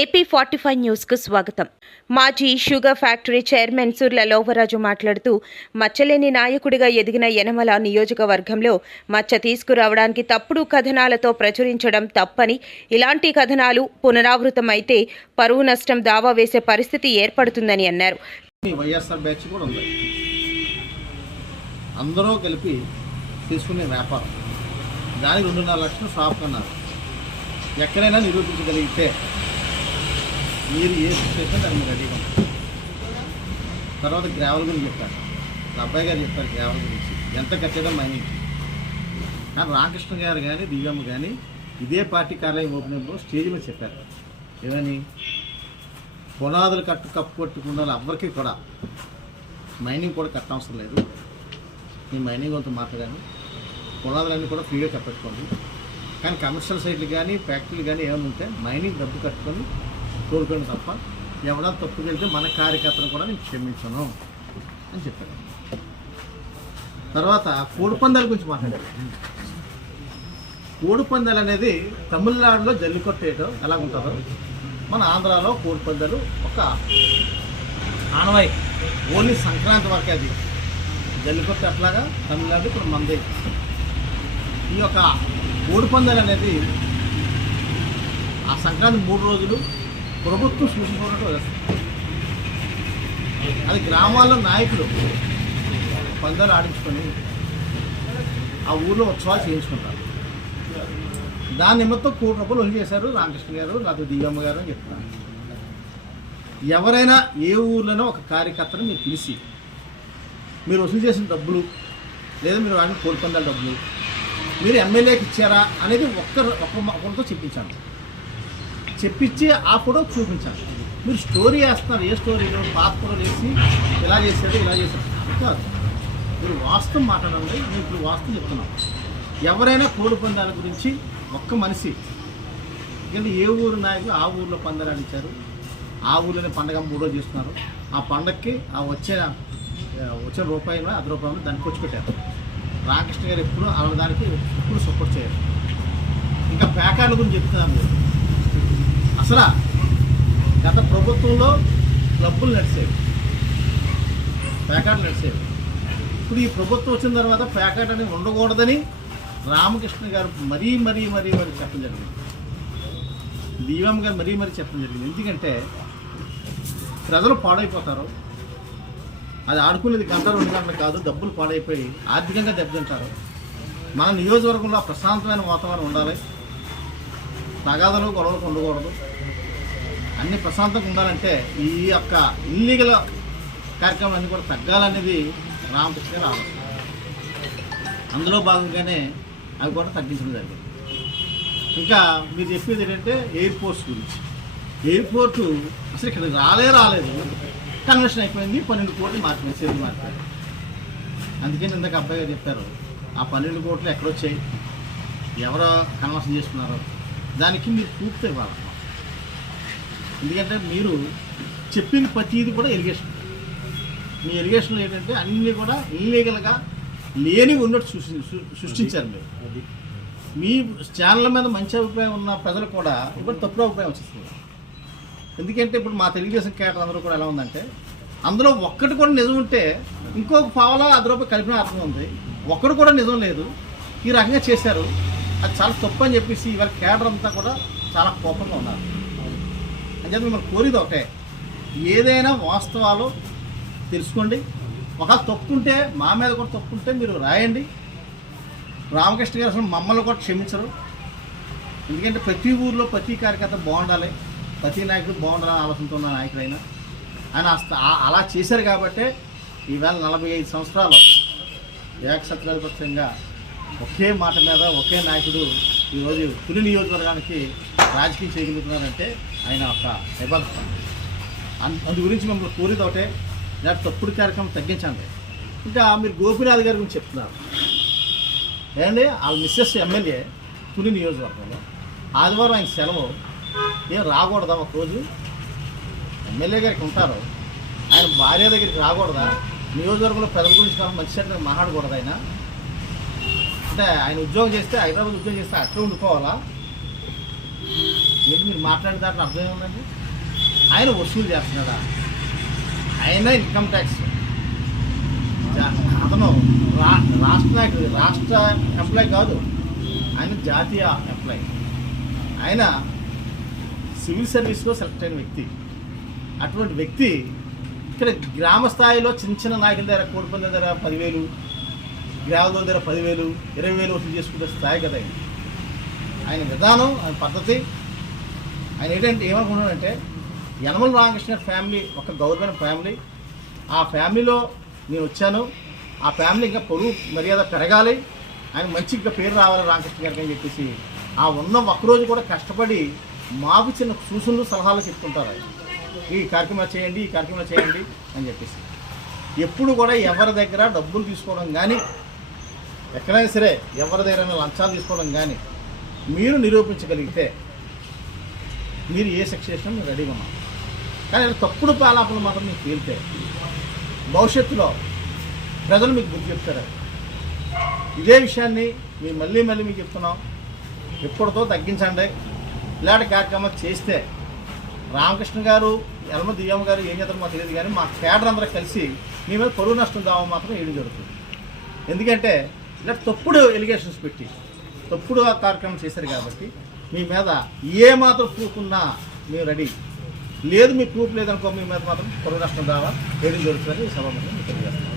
AP forty five న్యూస్కు స్వాగతం. మాజీ sugar factory chairman Surla Lovaraju మాట్లాడుతూ మచ్చలేని నాయకుడిగా ఎదిగిన యనమల నియోజకవర్గంలో మచ్చ తీసుకురావడానికి తప్పుడు కథనాలతో ప్రచురించడం తప్పని ఇలాంటి కథనాలు పునరావృతమైతే పరువు నష్టం దావా వేసే పరిస్థితి ఏర్పడుతుందని అన్నారు. అందరూ కలిపి తీసుకునే వ్యాపారం. దానికి రెండున్నర లక్షలు షాప్ అన్నారు ఎక్కడైనా నిరూపించగలిగితే మీరు ఏ సిచ్యువేషన్ దాన్ని మీరు రెడీగా ఉంటారు తర్వాత గ్రావెల్ గురించి చెప్పారు. అబ్బాయి గారు చెప్పారు గ్రావెల్ గురించి. ఎంత ఖచ్చితంగా మైనింగ్ కానీ రామకృష్ణ గారు కానీ దివ్యమ్మ కానీ ఇదే పార్టీ కార్యాలయం ఓపెనింగ్లో స్టేజ్ మీద చెప్పారు. ఏమని? పునాదులు కట్టు కప్పు కొట్టుకున్న వాళ్ళు కూడా మైనింగ్ కూడా కట్టవసరం లేదు. మీ మైనింగ్ వాళ్ళతో మాట్లాడాను పునాదులన్నీ కూడా ఫ్రీగా కప్పెట్టుకోండి కానీ కమర్షియల్ సైట్లు కానీ ఫ్యాక్టరీలు కానీ ఏమైనా ఉంటే మైనింగ్ డబ్బు కట్టుకొని కోరుకోండి తప్ప ఎవడో తప్పుకెళ్తే మన కార్యకర్తను కూడా నేను క్షమించను అని చెప్పాడు. తర్వాత కోడిపందాల గురించి మాట్లాడారు. కోడిపందాలు అనేది తమిళనాడులో జల్లికొట్టేయటం ఎలా ఉంటుందో మన ఆంధ్రాలో కోడిపందాలు ఒక ఆనవాయి. ఓన్లీ సంక్రాంతి వరకే అది. జల్లికొట్టు అట్లాగా తమిళనాడు ఇప్పుడు మంది. ఈ యొక్క కోడిపందాలు అనేది ఆ సంక్రాంతి మూడు రోజులు ప్రభుత్వం సూచించుకున్నట్టు అది. గ్రామాల్లో నాయకులు పందాలు ఆడించుకొని ఆ ఊర్లో ఉత్సవాలు చేయించుకుంటారు. దాని నిమిత్తం కోటి రూపాయలు వసూలు చేశారు రామకృష్ణ గారు లేకపోతే దివ్యమ్మ గారు అని చెప్తున్నారు. ఎవరైనా ఏ ఊర్లోనో ఒక కార్యకర్తను మీరు పిలిచి మీరు వసూలు చేసిన డబ్బులు లేదా మీరు వాడిన కోడిపందాల డబ్బులు మీరు ఎమ్మెల్యేకి ఇచ్చారా అనేది ఒక్క ఒక్క ఒకరితో చెప్పించాను. చెప్పించి ఆ ఫోటో చూపించాలి. మీరు స్టోరీ వేస్తున్నారు ఏ స్టోరీలో పాత ఫోటోలు వేసి ఇలా చేశాడు ఇలా చేశాడు. కాదు. మీరు వాస్తవం మాట్లాడండి నేను ఇప్పుడు వాస్తవం చెప్తున్నాను ఎవరైనా కోడి పందాల గురించి ఒక్క మనిషి ఎందుకంటే ఏ ఊరు నాయకులు ఆ ఊర్లో పందాలు ఆడించారు? ఆ ఊర్లోనే పండగ మూడో చేస్తున్నారు. ఆ పండగకి ఆ వచ్చే వచ్చిన వచ్చే రూపాయలు అర్ధ రూపాయలు దాన్ని ఖర్చు పెట్టారు. రామకృష్ణ గారు ఎప్పుడు అలా దానికి ఎప్పుడు సపోర్ట్ చేయరు. ఇంకా ప్యాకార్ల గురించి చెప్తున్నాను. మీరు అసలు గత ప్రభుత్వంలో క్లబ్బులు నడిచేవి. ప్యాకెట్లు నడిచేవి. ఇప్పుడు ఈ ప్రభుత్వం వచ్చిన తర్వాత ప్యాకెట్ అనేది ఉండకూడదని రామకృష్ణ గారు మరీ మరీ మరీ మరీ చెప్పడం జరిగింది. దీవమ్మ గారు మరీ మరీ చెప్పడం జరిగింది. ఎందుకంటే ప్రజలు పాడైపోతారు. అది ఆడుకునేది గంట రెండు గంటలు కాదు డబ్బులు పాడైపోయి ఆర్థికంగా దెబ్బతింటారు. మన నియోజకవర్గంలో ప్రశాంతమైన వాతావరణం ఉండాలి. తగాదలు గొడవలు ఉండకూడదు. అన్ని ప్రశాంతంగా ఉండాలంటే ఈ యొక్క ఇల్లీగల్ కార్యక్రమాలన్నీ కూడా తగ్గాలనేది రామకృష్ణ గారు ఆలోచన. అందులో భాగంగానే అవి కూడా తగ్గించడం జరిగింది. ఇంకా మీరు చెప్పేది ఏంటంటే ఎయిర్పోర్ట్స్ గురించి. ఎయిర్పోర్టు అసలు ఇక్కడ రాలే రాలేదు. కన్వెన్షన్ అయిపోయింది పన్నెండు కోట్లు మార్చిపోయింది సేవలు మార్చారు అందుకని ఇందాక అబ్బాయి గారు చెప్పారు ఆ పన్నెండు కోట్లు ఎక్కడొచ్చాయి ఎవరో కన్వర్షన్ చేసుకున్నారో. దానికి మీరు పూర్తి ఇవ్వాలి. ఎందుకంటే మీరు చెప్పిన ప్రతిది కూడా ఎలిగేషన్ మీ ఎలిగేషన్లు ఏంటంటే అన్నీ కూడా ఇల్లీగల్గా లేని ఉన్నట్టు సృష్టి సృష్టించారు మీరు. మీ ఛానల్ మీద మంచి అభిప్రాయం ఉన్న ప్రజలు కూడా ఇప్పుడు తప్పుడు అభిప్రాయం వచ్చేస్తుంది ఎందుకంటే ఇప్పుడు మా తెలుగుదేశం కేటర్ అందరూ కూడా ఎలా ఉందంటే అందులో ఒక్కటి కూడా నిజం ఉంటే ఇంకొక పావలా అది రూపాయి కలిపిన అర్థం ఉంది. ఒక్కడు కూడా నిజం లేదు. ఈ రకంగా చేశారు. అది చాలా తప్పు అని చెప్పేసి ఇవాళ కేటర్ అంతా కూడా చాలా కోపంగా ఉన్నారు. అని మిమ్మల్ని కోరిది ఒకటే. ఏదైనా వాస్తవాలు తెలుసుకోండి. ఒకవేళ తప్పుంటే మా మీద కూడా తప్పుంటే మీరు రాయండి. రామకృష్ణ గారు అసలు మమ్మల్ని కూడా క్షమించరు. ఎందుకంటే ప్రతి ఊర్లో ప్రతి కార్యకర్త బాగుండాలి. ప్రతి నాయకుడు బాగుండాలని ఆలోచనతో ఉన్న నాయకుడైనా ఆయన. అలా చేశారు కాబట్టే ఈవేళ నలభై ఐదు సంవత్సరాలు ఏకసత్రాధిపత్యంగా ఒకే మాట మీద ఒకే నాయకుడు ఈరోజు పులి నియోజకవర్గానికి రాజకీయం చేయగలుగుతున్నారంటే ఆయన ఒక నిబంధన. అన్- అందు గురించి మిమ్మల్ని కోరిది ఒకటే తప్పుడు కార్యక్రమం తగ్గించండి. ఇంకా మీరు గోపినాథ్ గారి గురించి చెప్తున్నారు. ఏమండి? వాళ్ళ మిస్సెస్ ఎమ్మెల్యే తుని నియోజకవర్గంలో ఆదివారం ఆయన సెలవు. ఏం రాకూడదా ఒక రోజు? ఎమ్మెల్యే గారికి ఉంటారు. ఆయన భార్య దగ్గరికి రాకూడదా? నియోజకవర్గంలో ప్రజల గురించి మనం మంచి చెడ్డగా మాట్లాడకూడదు ఆయన? అంటే ఆయన ఉద్యోగం చేస్తే హైదరాబాద్ ఉద్యోగం చేస్తే అట్లా ఉండిపోవాలా? ఏంటి మీరు మాట్లాడిన దాంట్లో అర్థం ఏముందండి? ఆయన వసూలు చేస్తున్నాడా? ఆయన ఇన్కమ్ ట్యాక్స్. అతను రా రాష్ట్ర నాయకుడు రాష్ట్ర ఎంప్లాయ్ కాదు. ఆయన జాతీయ ఎంప్లాయ్. ఆయన సివిల్ సర్వీస్లో సెలెక్ట్ అయిన వ్యక్తి. అటువంటి వ్యక్తి ఇక్కడ గ్రామ స్థాయిలో చిన్న చిన్న నాయకుల దగ్గర కోడిపల్లి దగ్గర పదివేలు గ్రామదోల దగ్గర పదివేలు ఇరవై వేలు వసూలు చేసుకుంటే స్థాయి కదా ఆయన విధానం ఆయన పద్ధతి. ఆయన ఏంటంటే ఏమనుకున్నాడంటే యనమల రామకృష్ణ ఫ్యామిలీ ఒక గవర్నమెంట్ ఫ్యామిలీ. ఆ ఫ్యామిలీలో నేను వచ్చాను. ఆ ఫ్యామిలీ ఇంకా పొరుగు మర్యాద పెరగాలి. ఆయన మంచి ఇంకా పేరు రావాలి రామకృష్ణ గారికి అని చెప్పేసి. ఆ ఉన్న ఒక్కరోజు కూడా కష్టపడి మాకు చిన్న సూచనలు సలహాలు చెప్తుంటారు ఈ కార్యక్రమాలు చేయండి ఈ కార్యక్రమాలు చేయండి అని చెప్పేసి. ఎప్పుడు కూడా ఎవరి దగ్గర డబ్బులు తీసుకోవడం కానీ ఎక్కడైనా సరే ఎవరి దగ్గర లంచాలు తీసుకోవడం కానీ మీరు నిరూపించగలిగితే మీరు ఏ సెక్సేషన్ మీరు రెడీగా ఉన్నారు. కానీ తప్పుడు పాలాపలు మాత్రం మీకు తేలితే భవిష్యత్తులో ప్రజలు మీకు గుర్తు చెప్తారు. ఇదే విషయాన్ని మేము మళ్ళీ మళ్ళీ మీకు చెప్తున్నాం. ఎప్పటితో తగ్గించండి. ఇలాంటి కార్యక్రమాలు చేస్తే రామకృష్ణ గారు ఎల్మ దియ్యమ్మ గారు ఏం చేస్తారో మాకు తెలియదు కానీ మా కేడర్ అందరూ కలిసి మీ మీద పరువు నష్టం కావడం మాత్రం ఏడు జరుగుతుంది. ఎందుకంటే ఇలా తప్పుడు ఎలిగేషన్స్ పెట్టి తప్పుడు ఆ కార్యక్రమం చేశారు కాబట్టి మీ మీద ఏ మాత్రం ప్రూఫ్ ఉన్నా మేము రెడీ లేదు మీ ప్రూఫ్ లేదనుకో మీ మీద మాత్రం పరువు నష్టం దావా ఏడు జరుగుతుందని ఈ సభ తెలియజేస్తాం.